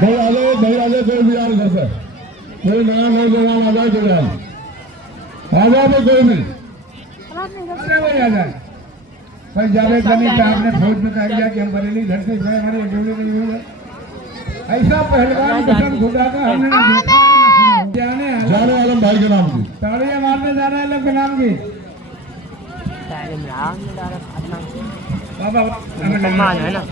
भाई आले कोई भी यार घर से कोई नया नौजवान आ जाए जवान आ जाए भाई कोई भी आ जाए भाई जावेद गनी साहब ने फौज में कह दिया कि हम बरेली धरती से हमारे ड्यूटी नहीं हुई है। ऐसा पहलवान कसम खुदा का हमने नहीं देखा। जाने आलम भाई के नाम की तालियां मारने जा रहे हैं लोग के नाम की बाबा मुसलमान है ना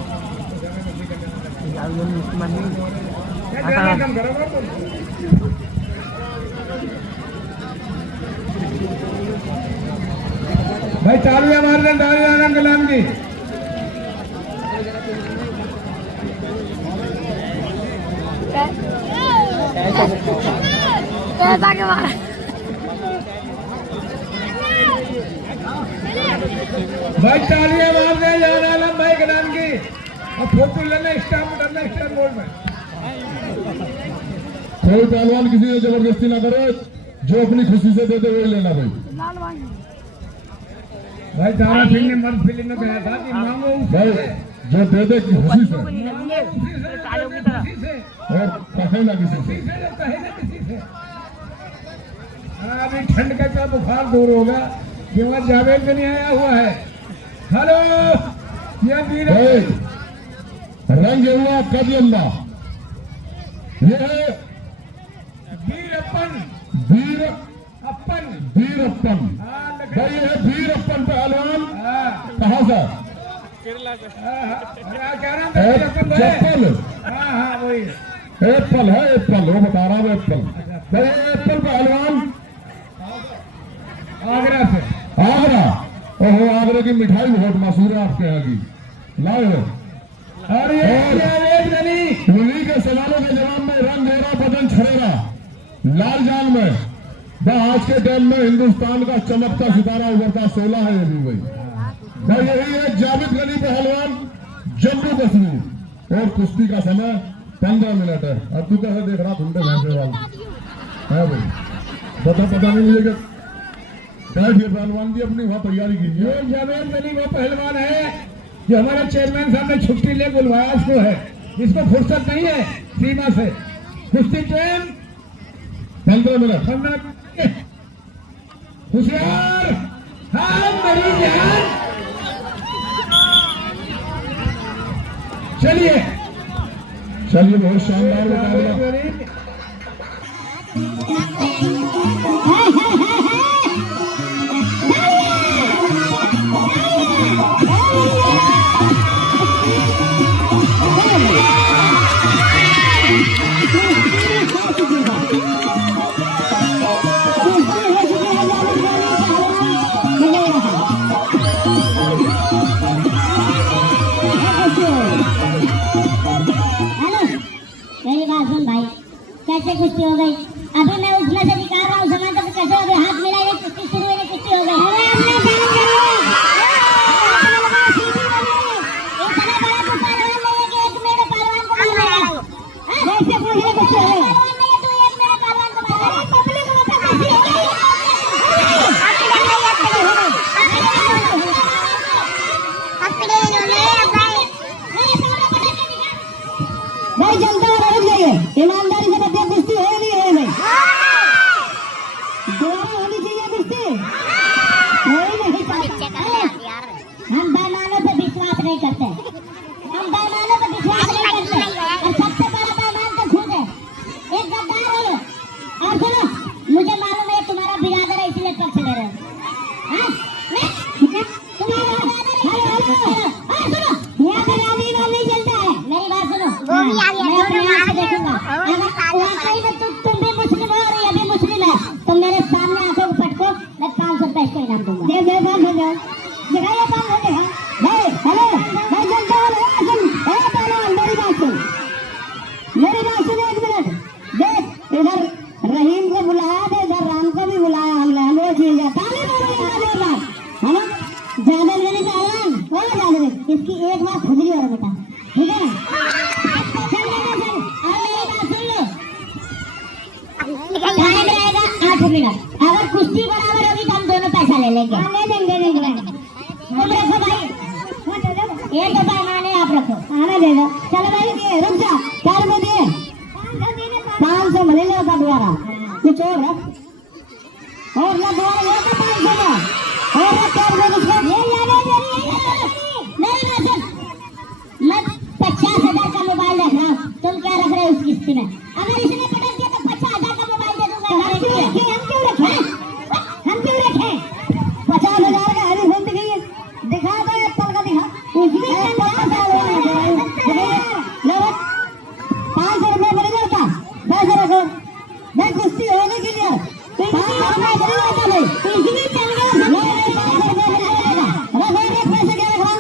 भाई तालियां मार रहे तालियां आलम के नाम की भाई तालियां मार रहे जान आलम भाई के नाम की और फोटो लेना स्टाम्प करना स्टाम्प बोर्ड में। कोई पहलवान किसी से जबरदस्ती ना करे जो अपनी खुशी से देते हुए लेना भाई भाई दारा सिंह ने मर्द फिल्म में कहा था कि मांगो भाई जो दे दे की खुशी से और कहे ना किसी से अभी ठंड का क्या बुखार दूर होगा क्योंकि जावेद भी नहीं आया हुआ है। हेलो ये वीर रंग हुआ कद लंबा ये है वीरप्पन वीरप्पन भाई ये है वीरप्पन पहलवान कहाँ से क्या नाम है चप्पल हाँ वही एप्पल है एप्पल वो बता रहा हूँ एप्पल भाई एप्पल पहलवान आगरा से आगरा ओहो आगरा की मिठाई बहुत मशहूर है आपके यहाँ की लाए हो और ये जावेद गनी उन्हीं के सवालों के जवाब में रंग गोरा बदन छड़ेगा लाल जान में आज के टाइम में हिंदुस्तान का चमकता सितारा उभरता 16 है ये भी भाई यही है जावेद गनी पहलवान जम्मू कश्मीर और कुश्ती का समय 15 मिनट है। अब तू कैसे देख रहा धुंडे भैंसे वाला है भाई पता नहीं मुझे बैठिए पहलवान की अपनी वहां तैयारी कीजिए। जावेद गनी वो पहलवान है जो हमारे चेयरमैन साहब ने छुट्टी ले बुलवाया उसको है इसको फुर्सत नहीं है सीमा से कुश्ती टाइम 15 मिनट होशियार हाँ मेरी जान चलिए बहुत शानदार मुकाबला भाई कैसे कुश्ती हो गई अभी मैं उसमें से निकाल रहा हूँ सामान तो कैसे अभी हाथ मिला ये कुश्ती शुरू हुई कुश्ती हो गई भाई जनता रह जाइए ईमानदारी से बताइए कुश्ती है नहीं है भाई दोबारा होनी चाहिए कुश्ती हम बेईमानों पे विश्वास नहीं करते हम बेईमानों पे विश्वास नहीं करते और सबसे बड़ा बेईमान तो खुद है एक गद्दार है ये और सुनो मुझे मालूम है तुम्हारा बिरादर है इसलिए पक्ष ले रहे हो तुम्हारा सुनो यहाँ पर रामी वाल नहीं चलता है मेरी बात सुनो तुम भी मुस्लिम हो और ये भी मुस्लिम है तो मेरे सामने आके पटको मैं 500 रुपए इसको इनाम दूंगा मेरे पास हो जाओ दिखाइए काम हो जाएगा भाई हेलो भाई जनता वाले मेरी बात सुन एक मिनट देख इधर रहीम को बुलाया था इधर राम को भी बुलाया हमने हम वो चीज है है ना ज्यादा मेरे पहलवान बोला ज्यादा इसकी एक बार खुजली और बेटा ठीक है टाइम रहेगा 8 मिनट अगर कुश्ती बराबर होगी तो हम दोनों पैसा ले लेंगे ले लेंगे तुम रखो भाई ये तो पैमाने आप रखो आने दे देगा। चलो भाई दिए, रुक जा, 4 रुपए दिए, 500 भले ले होगा दोबारा, कुछ और रख और ना दोबारा ये का 500 ना और ना 4 रुपए कुछ ये याद है नहीं ना सर, मैं 50,000 का मोबाइल रख रहा हूँ, तुम क्या रख रहे हो उस किस्ती में? अगर इसने पटक दिया तो 50,000 का मोबाइल दे दूंगा। हम क्यों रखे 50,000 का हैवी फोन दिखाइए, दिखा दो एप्पल का, दिखा उसमें 500 रुपये बड़े जाता, 10 रखो भाई, कुश्ती होने के लिए 500 रुपये बड़े जाता भाई, पैसे क्या रख रहा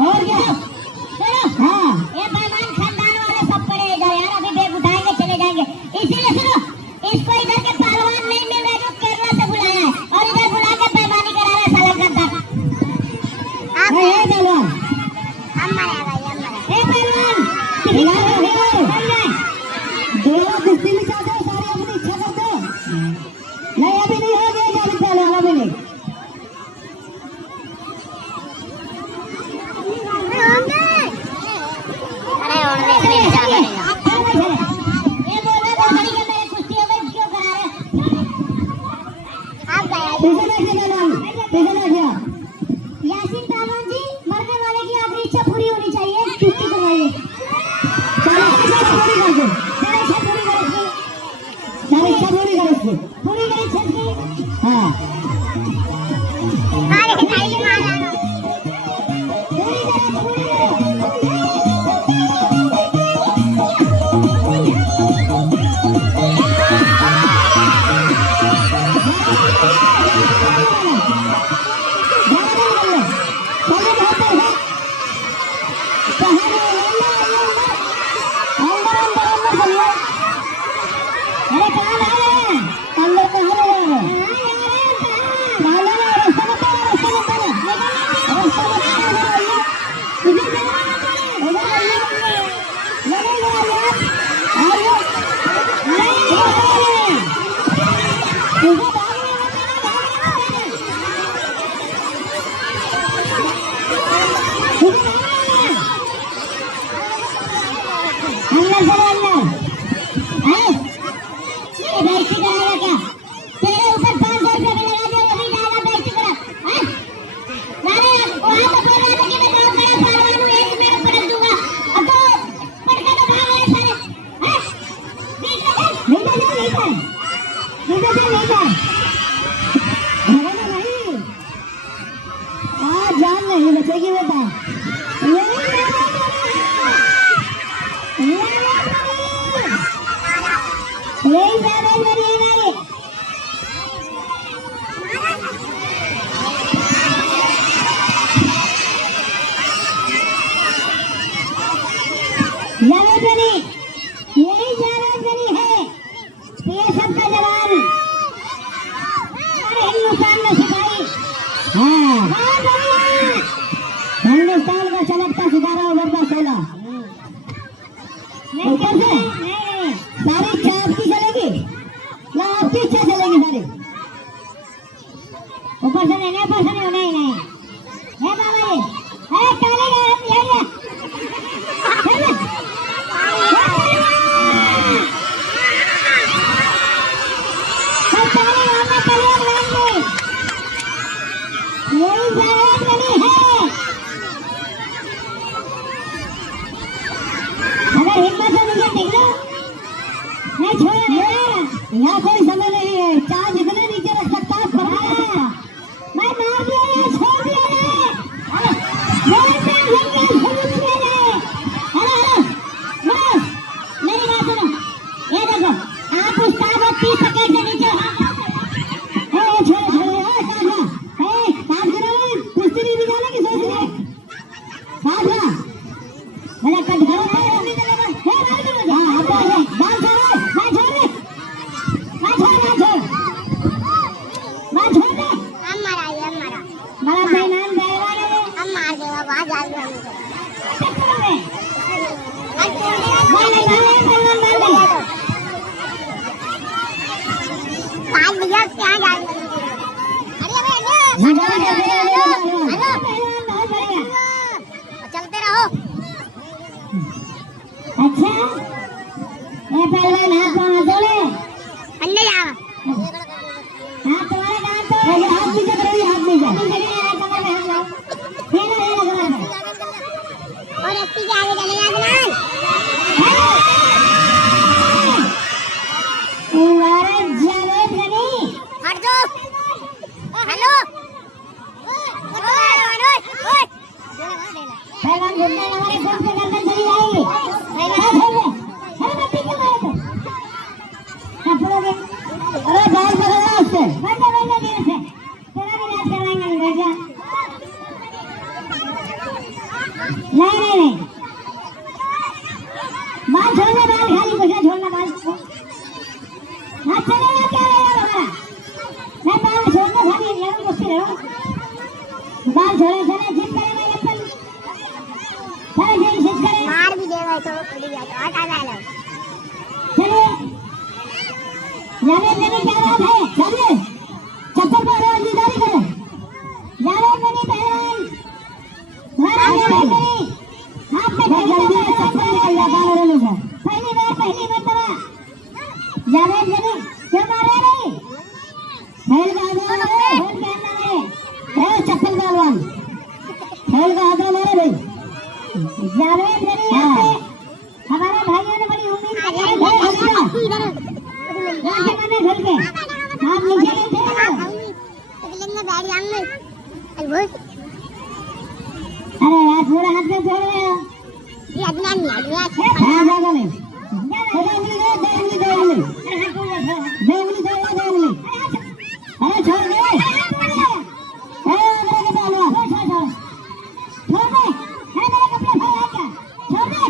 और क्या? हाँ, ये मेहमान खानदान वाले सब पड़े इधर यार, अभी बैग उठाएंगे चले जाएंगे, इसीलिए सुनो, इसको इधर के पहलवान नहीं मिल रहे जो केरला से बुलाया है और इधर बुला के बेईमानी करा रहा है साला गद्दा। पहलवान दोबारा कुश्ती में चाहते हो, सारी अपनी इच्छा करते हो, नहीं अभी नहीं हो गया जाने पहलवान, अभी नहीं यासीन पहलवान जी, मरने वाले की आखिरी इच्छा पूरी होनी चाहिए, कुश्ती करवाइए। चलो इच्छा पूरी कर दो, इच्छा पूरी कर इसकी, चलो इच्छा पूरी कर इसकी, पूरी कर इच्छा इसकी। हाँ जान नहीं बचेगी बेटा, यही जावेद है, ये सबका जवान हिंदुस्तान में सिपाही। हाँ हिंदुस्तान का चमकता सितारा उभरता सोला, ऊपर से सारी इच्छा आपकी चलेगी या आपकी इच्छा चलेगी सारी? ऊपर से नहीं, ऊपर से नहीं, नहीं है बाबा जी, है काले का यहाँ कोई समय नहीं है, चार्ज इतने नीचे रख सकता है, मैं मार दिया या छोड़ दिया मेरी बात सुनो, ये देखो आप उस 30 सेकंड से नीचे कुश्ती नहीं जाने की सोच रहे पहलवान घूमने हमारे खून से गर्दन चली जाएगी। अरे बच्चे क्यों मारे तुम? कपड़ों के अरे बाल पकड़ना उससे। बैठो धीरे से, तेरा भी इलाज करवाएंगे। बैठ जा। नहीं बाल छोड़ना, बाल खाली कुछ छोड़ना, बाल हाथ चलेगा क्या रहेगा हमारा? मैं बाल छोड़ना खाली यार मुझसे रहो। बाल छोड़े चले जिद करेंगे अपन, चले जिद जिद करें, मार भी देगा तो खुली जाए तो हटा डालो। चलिए जावेद नबी क्या बात है? चलिए चप्पल पहनो, जिदारी करो। जावेद नबी पहलवान मारा भाई हाथ में जल्दी चप्पल निकल जाता है मेरे मुंह से। पहली मर्तबा जावेद नबी क्यों मारे नहीं? खेल का आदमी है, खेल के अंदर है। ए चप्पल पहलवान खेल का आदमी मेरे भाई जावेद नबी आपसे हमारे भाइयों ने बड़ी उम्मीद की है। इधर जाके मैंने खेल के आप नीचे गए थे ना, लेकिन बैठ जाऊंगे। अरे यार पूरा हाथ में छोड़ रहे हो ये अदना नहीं है। हां जाओ नहीं दो उंगली अरे छोड़ दे। अरे मेरे के पहलवान छोड़ दे। अरे मेरे कपड़े फाड़ क्या? छोड़ दे।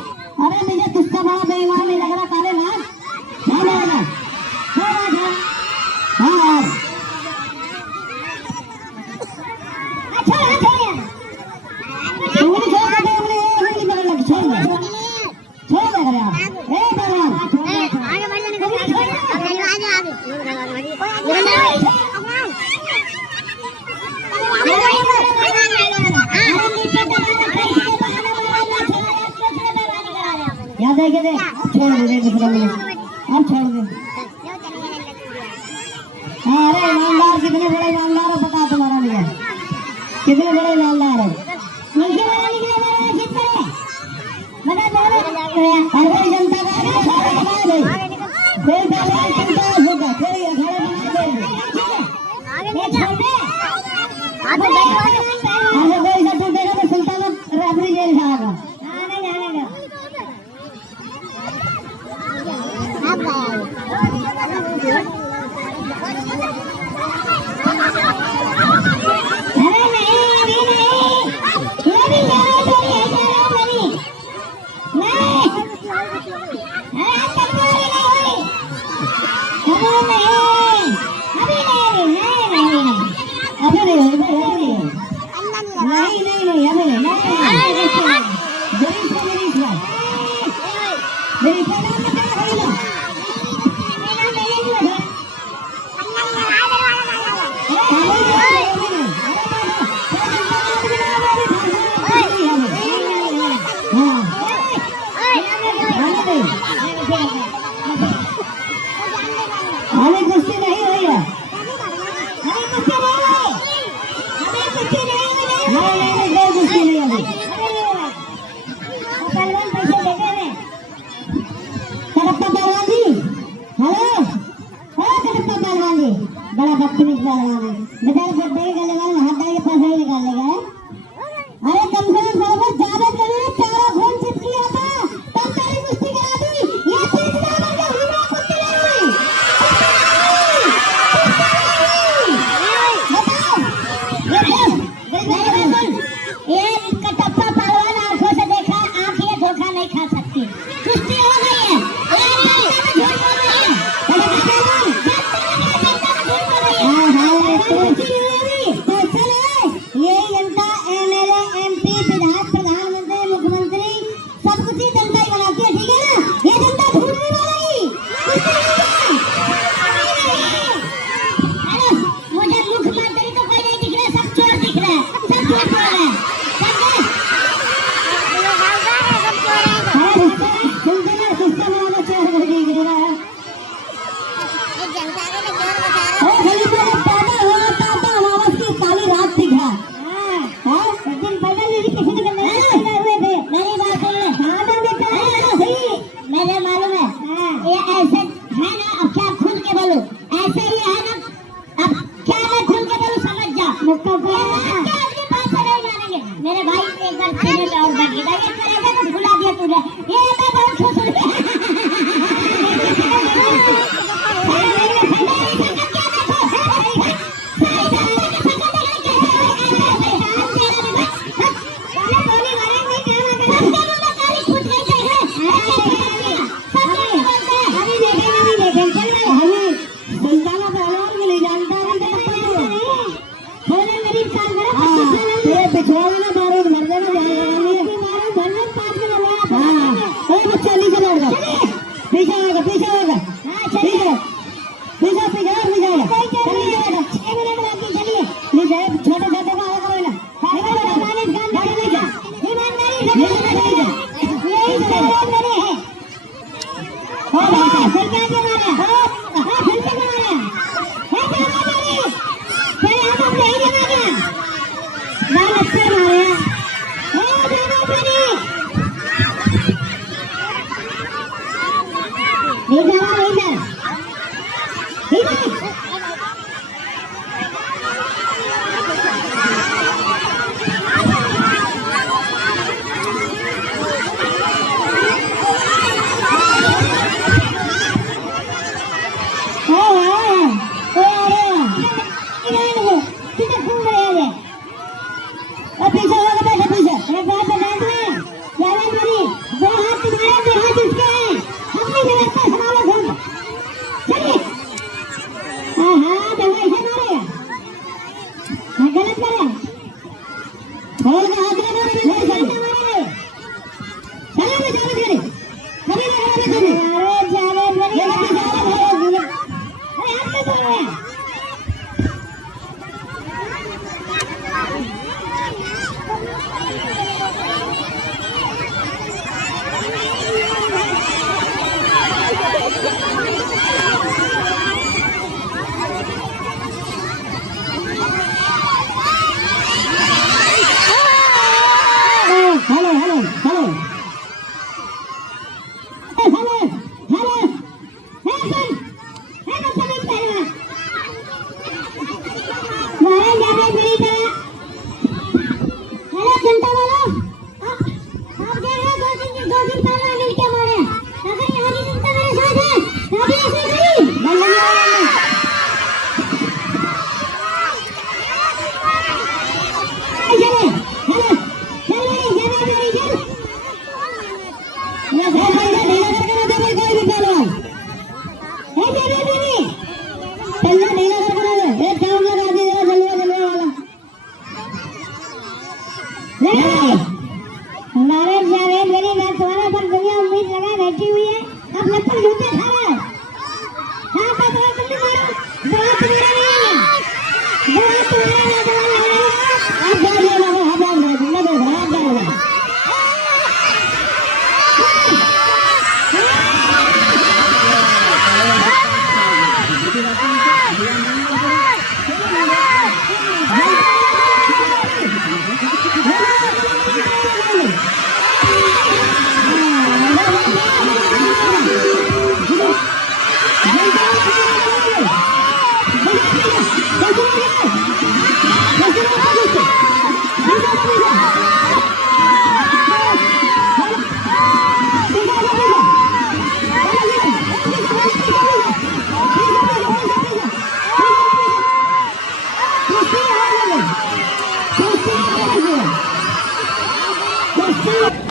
अरे मुझे तुझसे बड़ा बेईमान नहीं लग रहा काले नाग। क्या लग रहा? छोड़। हाँ यार अच्छा उंगली छोड़ दे। उंगली पकड़ लग छोड़ दे कर यार। ए पहलवान आगे बढ़ जाने को छोड़ दे। याद है कि छोड़ दे दूसरा मिले अब छोड़ दे। अरे ईमानदार कितने बड़े ईमानदार हो पता तुम्हारा लिए कितने बड़े ईमानदार हो। नीचे वाला निकले मेरा जीत करे बता दो। हर कोई जनता का आगे छोड़ बना दे। कोई पहलवान चिंता होगा कोई अखाड़ा बना दे। ये छोड़ दे। आगे कोई से टूटेगा तो सुल्तान राबरी जेल जाएगा। आने जाने दो। अरे नहीं अभी नहीं एक बार खेलने का और बाकी था, ये करेगा तो भुला दिया तूने, ये मैं बहुत खुश हूँ।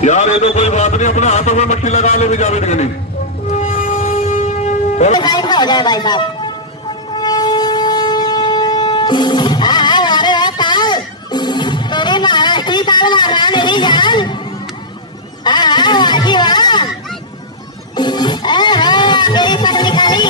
यार ये तो कोई बात नहीं, अपने हाथों में मट्टी लगा ले भी जावेद गनी। साइड में हो जाए भाई साहब। हाँ अरे ताल तेरी महाराष्ट्री ताल मार रहा है मेरी जान। हाँ वाजी वाह मेरी सब निकाली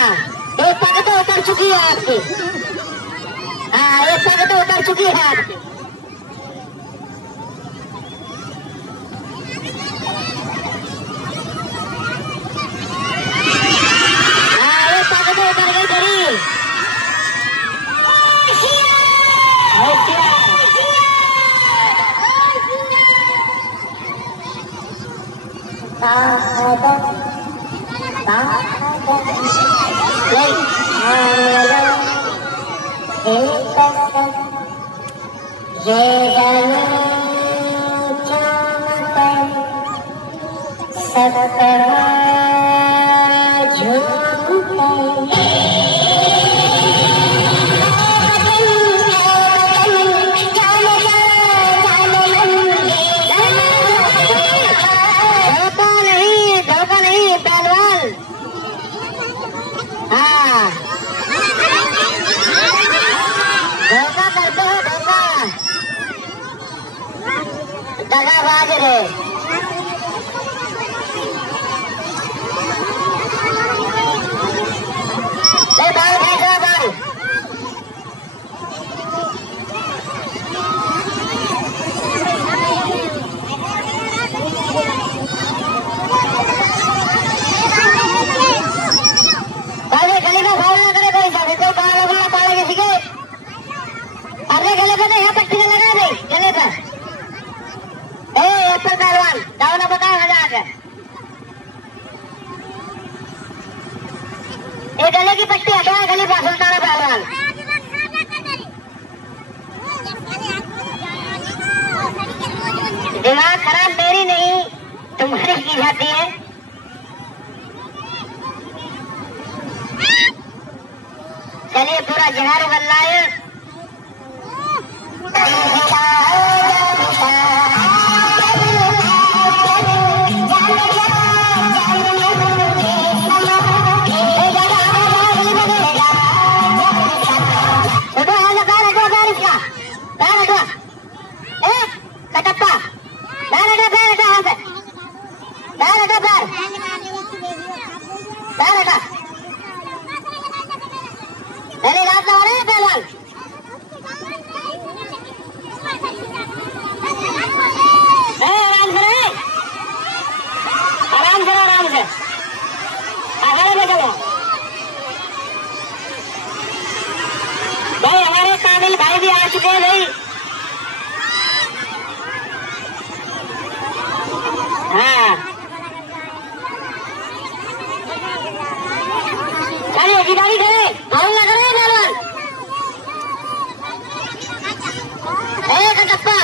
हाँ एक पग तो उतर चुकी है आपकी। हाँ एक पग तो उतर चुकी है आपकी। हाँ एक पग तो उतर गई तेरी। दगाबाज रे। बाल भेजो बाल। गली में फाउल ना करे कोई साहब, कोई बाल वगैरह पाले किसी के अपने गले पे तो यहाँ पट्टी लगा दे गले पर। एप्पल पहलवान जाओ ना बताओ हजार ये गले की पट्टी हटाओ। गली पर सुल्ताना पहलवान दिमाग खराब मेरी नहीं तुम्हारी की जाती है। चलिए पूरा जहर बल्लाए। भाई हमारे काबिल भाई भी आ चुके हैं भाई। हाँ चलिए गिटारी करे भाव लग रहे हैं कटप्पा।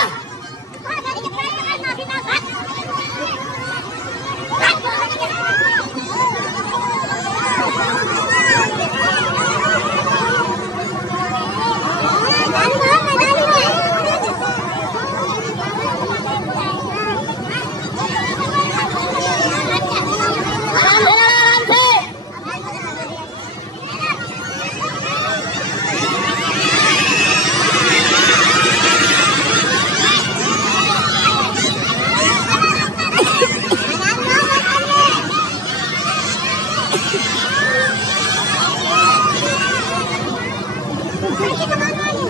Come on.